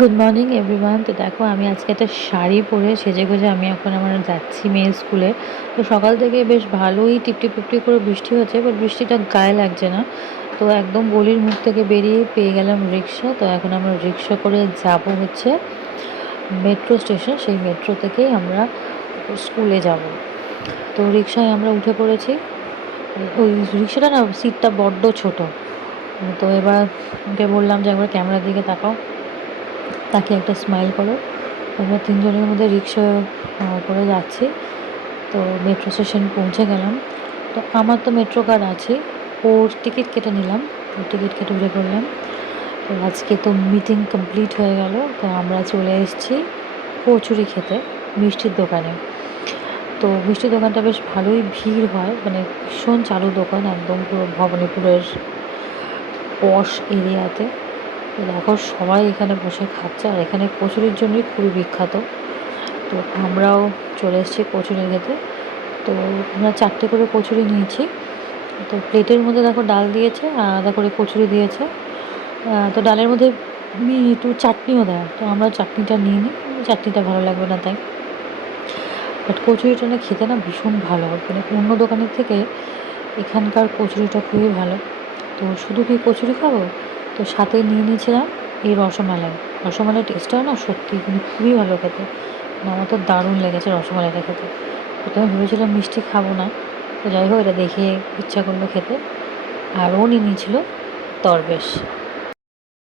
Good morning everyone. তো দেখো আমি আজকে একটা শাড়ি পরে সেজেগুজে আমি এখন আমার যাচ্ছি মেয়ের স্কুলে। তো সকাল থেকে বেশ ভালোই টিপটিপ টিপটিপ করে বৃষ্টি হচ্ছে, বাট বৃষ্টিটা গায়ে লাগছে না। তো একদম গলির মুখ থেকে বেরিয়ে পেয়ে গেলাম রিক্সা। তো এখন আমরা রিক্সা করে যাব হচ্ছে মেট্রো স্টেশন, সেই মেট্রো থেকেই আমরা স্কুলে যাব। তো রিক্সায় আমরা উঠে পড়েছি। ওই রিক্সাটা না, সিটটা বড্ড ছোট। তো এবার ওকে বললাম যে একবার ক্যামেরার দিকে তাকাও, তাকে একটা স্মাইল করো। আমরা তিনজনের মধ্যে রিক্সা করে যাচ্ছি। তো মেট্রো স্টেশন পৌঁছে গেলাম। তো আমার তো মেট্রো কার্ড আছে, ওর টিকিট কেটে নিলাম। ওর টিকিট কেটে উঠে পড়লাম। তো আজকে তো মিটিং কমপ্লিট হয়ে গেল। তো আমরা চলে এসেছি কচুরি খেতে মিষ্টির দোকানে। তো মিষ্টির দোকানটা বেশ ভালোই ভিড় হয়, মানে ভীষণ চালু দোকান, একদম পুরো ভবানীপুরের পশ এরিয়াতে। তো দেখো সবাই এখানে বসে খাচ্ছে, আর এখানে কচুরির জন্যই খুবই বিখ্যাত। তো আমরাও চলে এসেছি কচুরি খেতে। তো আমরা 4টে করে কচুরি নিয়েছি। তো প্লেটের মধ্যে দেখো ডাল দিয়েছে, আলাদা করে কচুরি দিয়েছে। তো ডালের মধ্যে একটু চাটনিও দেয়, তো আমরা চাটনিটা নিয়ে নিই, চাটনিটা ভালো লাগবে না তাই। বাট কচুরিটা না খেতে না ভীষণ ভালো, মানে অন্য দোকানের থেকে এখানকার কচুরিটা খুবই ভালো। তো শুধু কি কচুরি খাবো, তো সাথে নিয়ে নিয়েছিলাম এই রসমালাই। রসমালাই টেস্টটাও না সত্যি মানে খুবই ভালো খেতে, মানে আমার তো দারুণ লেগেছে রসমালাইটা খেতে। প্রথমে ভেবেছিলাম মিষ্টি খাবো না, তো যাই হোক এটা দেখে ইচ্ছা করলো খেতে। আর ও নিয়ে নিয়েছিল দরবেশ।